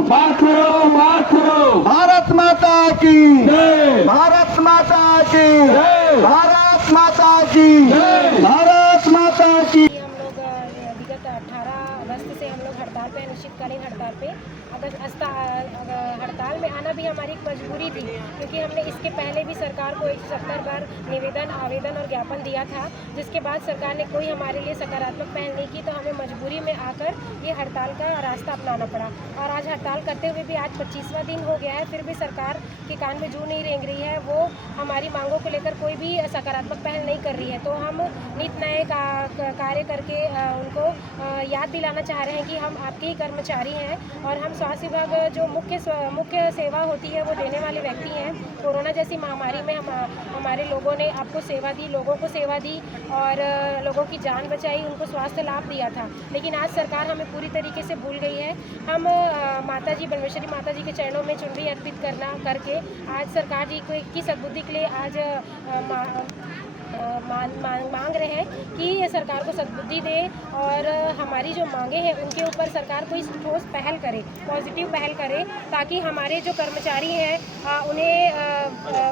बात करो। भारत माता की जय। भारत माता की जय। भारत माता की जय। भारत माता की। हम लोग विगत 18 अगस्त से हम लोग हड़ताल पे, अनिश्चितकालीन हड़ताल पे हड़ताल में आना भी हमारी एक मजबूरी थी, क्योंकि हमने इसके पहले भी सरकार को 170 बार निवेदन, आवेदन और ज्ञापन दिया था, जिसके बाद सरकार ने कोई हमारे लिए सकारात्मक पहल नहीं की, तो हमें मजबूरी में आकर ये हड़ताल का रास्ता अपनाना पड़ा। और आज हड़ताल करते हुए भी आज 25वां दिन हो गया है, फिर भी सरकार के कान में जू नहीं रेंग रही है, वो हमारी मांगों को लेकर कोई भी सकारात्मक पहल नहीं कर रही है। तो हम नित नए कार्य करके उनको याद दिलाना चाह रहे हैं कि हम आपके ही कर्मचारी हैं और हम स्वास्थ्य विभाग जो मुख्य सेवा होती है वो देने वाले व्यक्ति हैं। कोरोना जैसी महामारी में हमारे लोगों ने आपको सेवा दी, लोगों को सेवा दी और लोगों की जान बचाई, उनको स्वास्थ्य लाभ दिया था। लेकिन आज सरकार हमें पूरी तरीके से भूल गई है। हम माताजी बनवेश्वरी माता जी के चरणों में चुनरी अर्पित करके आज सरकार जी को की सद्बुद्धि के लिए आज मांग रहे हैं कि सरकार को सद्बुद्धि दे और हमारी जो मांगे हैं उनके ऊपर सरकार कोई ठोस पहल करे, पॉजिटिव पहल करे, ताकि हमारे जो कर्मचारी हैं उन्हें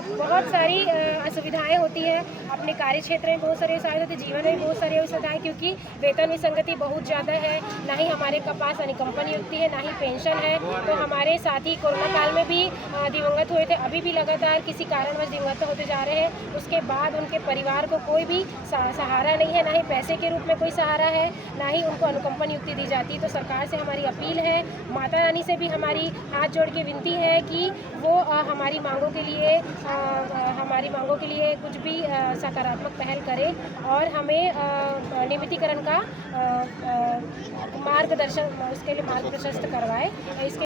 बहुत सारी असुविधाएं होती हैं अपने कार्य क्षेत्र में, बहुत सारी असुविधाएं होती है, जीवन में बहुत सारी असुविधाएं, क्योंकि वेतन विसंगति बहुत ज़्यादा है, ना ही हमारे पास अनुकंपा नियुक्ति है, ना ही पेंशन है। तो हमारे साथी कोरोना काल में भी दिवंगत हुए थे, अभी भी लगातार किसी कारणवश दिवंगत होते जा रहे हैं। उसके बाद उनके परिवार को कोई भी सहारा नहीं है, ना ही पैसे के रूप में कोई सहारा है, ना ही उनको अनुकंपा नियुक्ति दी जाती। तो सरकार से हमारी अपील है, माता रानी से भी हमारी हाथ जोड़ के विनती है कि वो हमारी मांगों के लिए कुछ भी सकारात्मक पहल करे और हमें नियमितीकरण का मार्गदर्शन, उसके लिए मार्गदर्शन करवाए। इसके